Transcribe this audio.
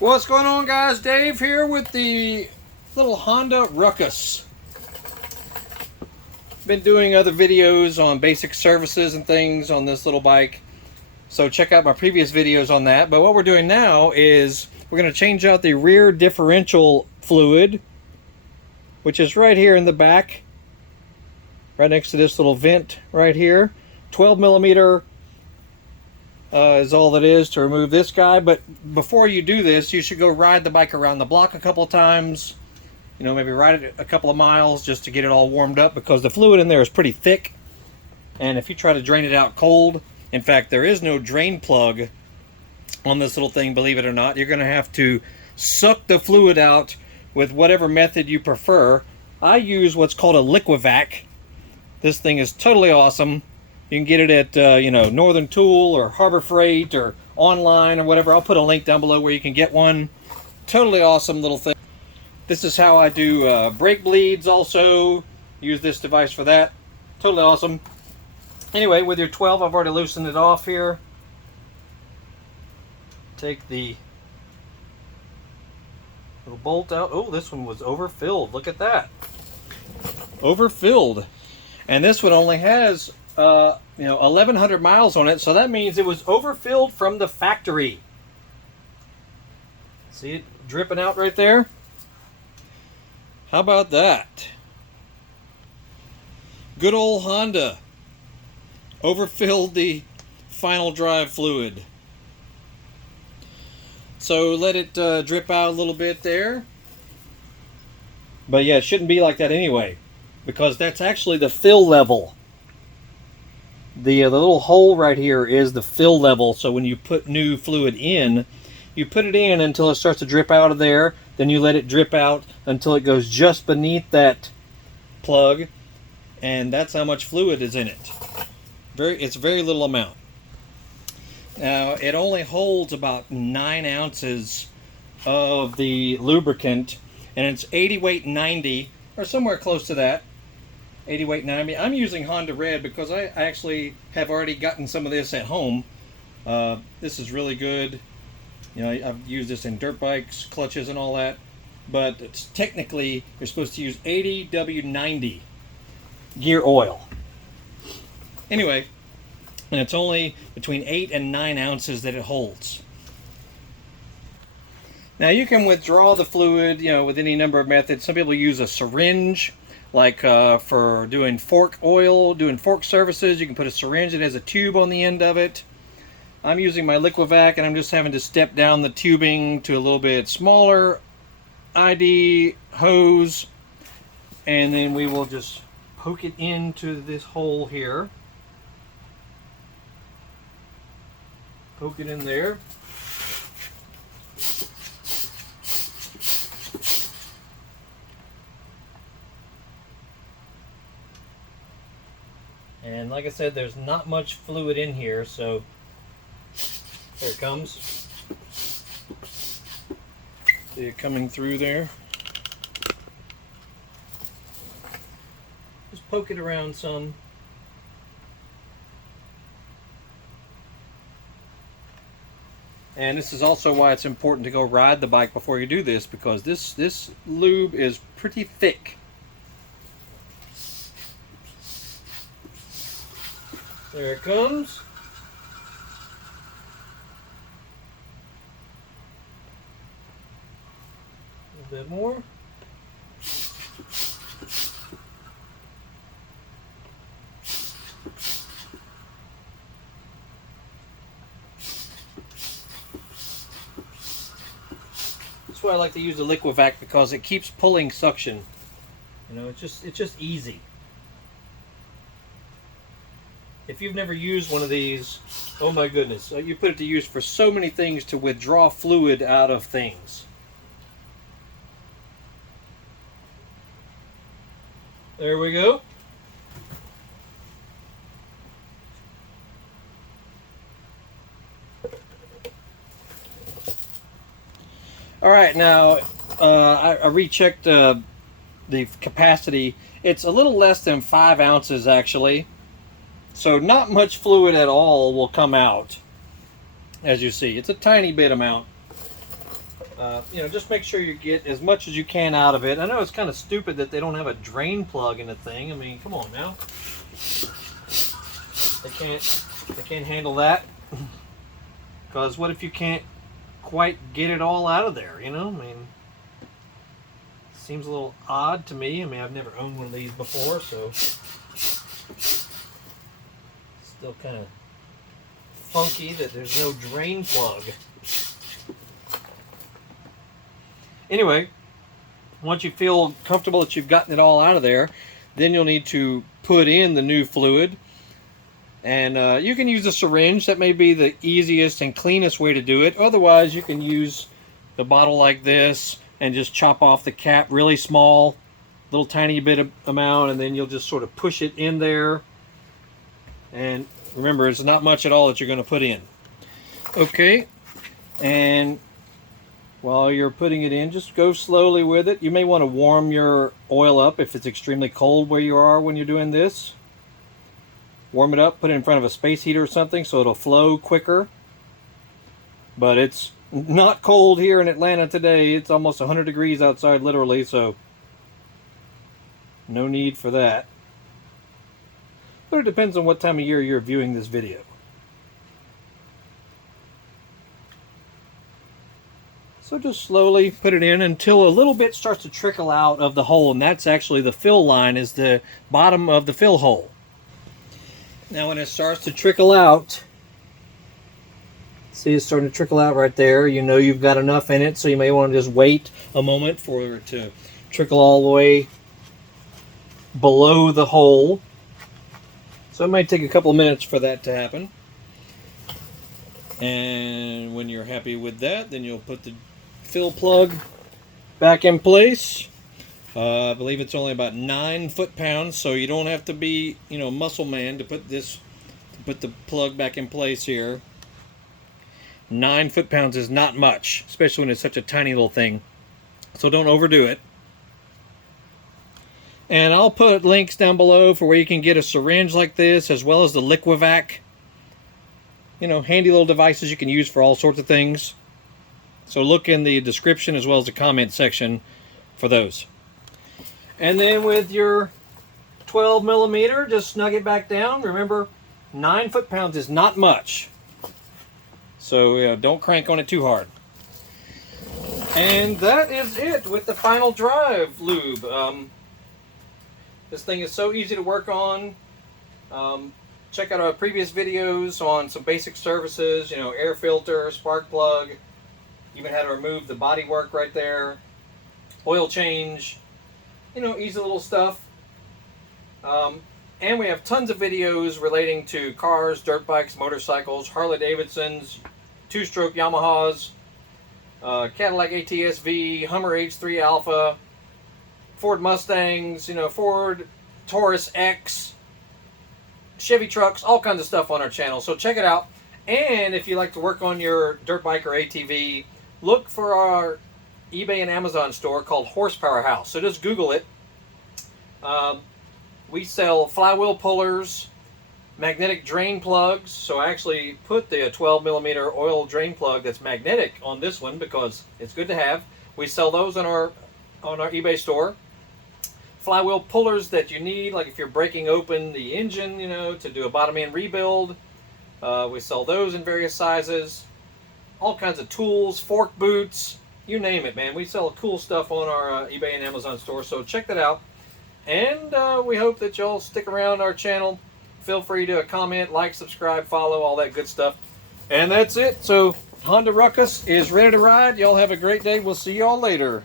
What's going on, guys? Dave here with the little Honda Ruckus. Been doing other videos on basic services and things on this little bike, so check out my previous videos on that. But what we're doing now is we're going to change out the rear differential fluid, which is right here in the back, right next to this little vent right here. 12 millimeter is all that is to remove this guy. But before you do this, you should go ride the bike around the block a couple of times. You know, maybe ride it a couple of miles just to get it all warmed up, because the fluid in there is pretty thick. And if you try to drain it out cold, in fact, there is no drain plug on this little thing, believe it or not. You're going to have to suck the fluid out with whatever method you prefer. I use what's called a Liquivac. This thing is totally awesome. You can get it at, you know, Northern Tool or Harbor Freight or online or whatever. I'll put a link down below where you can get one. Totally awesome little thing. This is how I do brake bleeds also. Use this device for that. Totally awesome. Anyway, with your 12, I've already loosened it off here. Take the little bolt out. Oh, this one was overfilled. Look at that. Overfilled. And this one only has, you know, 1,100 miles on it. So that means it was overfilled from the factory. See it dripping out right there? How about that? Good old Honda overfilled the final drive fluid. So let it drip out a little bit there. But yeah, it shouldn't be like that anyway, because that's actually the fill level. The little hole right here is the fill level. So when you put new fluid in, you put it in until it starts to drip out of there. Then you let it drip out until it goes just beneath that plug, and that's how much fluid is in it. It's very little amount. Now it only holds about 9 ounces of the lubricant, and it's 80 weight 90 or somewhere close to that. 80 weight 90. I'm using Honda Red because I actually have already gotten some of this at home. This is really good. You know, I've used this in dirt bikes, clutches, and all that. But it's technically, you're supposed to use 80W90 gear oil. Anyway, and it's only between 8 and 9 ounces that it holds. Now you can withdraw the fluid, you know, with any number of methods. Some people use a syringe, like for doing fork oil, doing fork services. You can put a syringe that has a tube on the end of it. I'm using my Liquivac, and I'm just having to step down the tubing to a little bit smaller ID hose, and then we will just poke it into this hole here. Poke it in there. And like I said, there's not much fluid in here, so there it comes. See it coming through there. Just poke it around some. And this is also why it's important to go ride the bike before you do this, because this lube is pretty thick. There it comes. A bit more. That's why I like to use the Liquivac, because it keeps pulling suction. You know, it's just easy. If you've never used one of these, oh my goodness, you put it to use for so many things to withdraw fluid out of things. There we go. All right, now I rechecked the capacity. It's a little less than 5 ounces actually. So not much fluid at all will come out. As you see, it's a tiny bit amount. You know, just make sure you get as much as you can out of it. I know it's kind of stupid that they don't have a drain plug in the thing. I mean, come on now. They can't handle that. Because what if you can't quite get it all out of there, you know? I mean, seems a little odd to me. I mean, I've never owned one of these before, so still kind of funky that there's no drain plug. Anyway, once you feel comfortable that you've gotten it all out of there, then you'll need to put in the new fluid. And you can use a syringe. That may be the easiest and cleanest way to do it. Otherwise, you can use the bottle like this and just chop off the cap really small, little tiny bit of amount, and then you'll just sort of push it in there. And remember, it's not much at all that you're going to put in. Okay, and while you're putting it in, just go slowly with it. You may want to warm your oil up if it's extremely cold where you are when you're doing this. Warm it up, put it in front of a space heater or something so it'll flow quicker. But it's not cold here in Atlanta today. It's almost 100 degrees outside literally, so no need for that. But it depends on what time of year you're viewing this video. So just slowly put it in until a little bit starts to trickle out of the hole, and that's actually the fill line, is the bottom of the fill hole. Now when it starts to trickle out, see it's starting to trickle out right there, you know you've got enough in it, so you may want to just wait a moment for it to trickle all the way below the hole. So it might take a couple of minutes for that to happen. And when you're happy with that, then you'll put the fill plug back in place. I believe it's only about 9 foot-pounds, so you don't have to be, you know, muscle man to put the plug back in place here. 9 foot-pounds is not much, especially when it's such a tiny little thing. So don't overdo it. And I'll put links down below for where you can get a syringe like this, as well as the Liquivac. You know, handy little devices you can use for all sorts of things. So look in the description as well as the comment section for those. And then with your 12 millimeter, just snug it back down. Remember, 9 foot-pounds is not much. So don't crank on it too hard. And that is it with the Final Drive lube. This thing is so easy to work on. Check out our previous videos on some basic services, you know, air filter, spark plug, even how to remove the bodywork right there, oil change, you know, easy little stuff. And we have tons of videos relating to cars, dirt bikes, motorcycles, Harley Davidsons, two-stroke Yamahas, Cadillac ATS-V, Hummer H3 Alpha, Ford Mustangs, you know, Ford Taurus X, Chevy trucks, all kinds of stuff on our channel. So check it out. And if you like to work on your dirt bike or ATV, look for our eBay and Amazon store called Horsepower House. So just Google it. We sell flywheel pullers, magnetic drain plugs. So I actually put the 12 millimeter oil drain plug that's magnetic on this one because it's good to have. We sell those on our eBay store. Flywheel pullers that you need, like if you're breaking open the engine, you know, to do a bottom end rebuild. We sell those in various sizes. All kinds of tools, fork boots, you name it, man. We sell cool stuff on our eBay and Amazon store, so check that out. And we hope that y'all stick around our channel. Feel free to comment, like, subscribe, follow, all that good stuff. And that's it. So Honda Ruckus is ready to ride. Y'all have a great day. We'll see y'all later.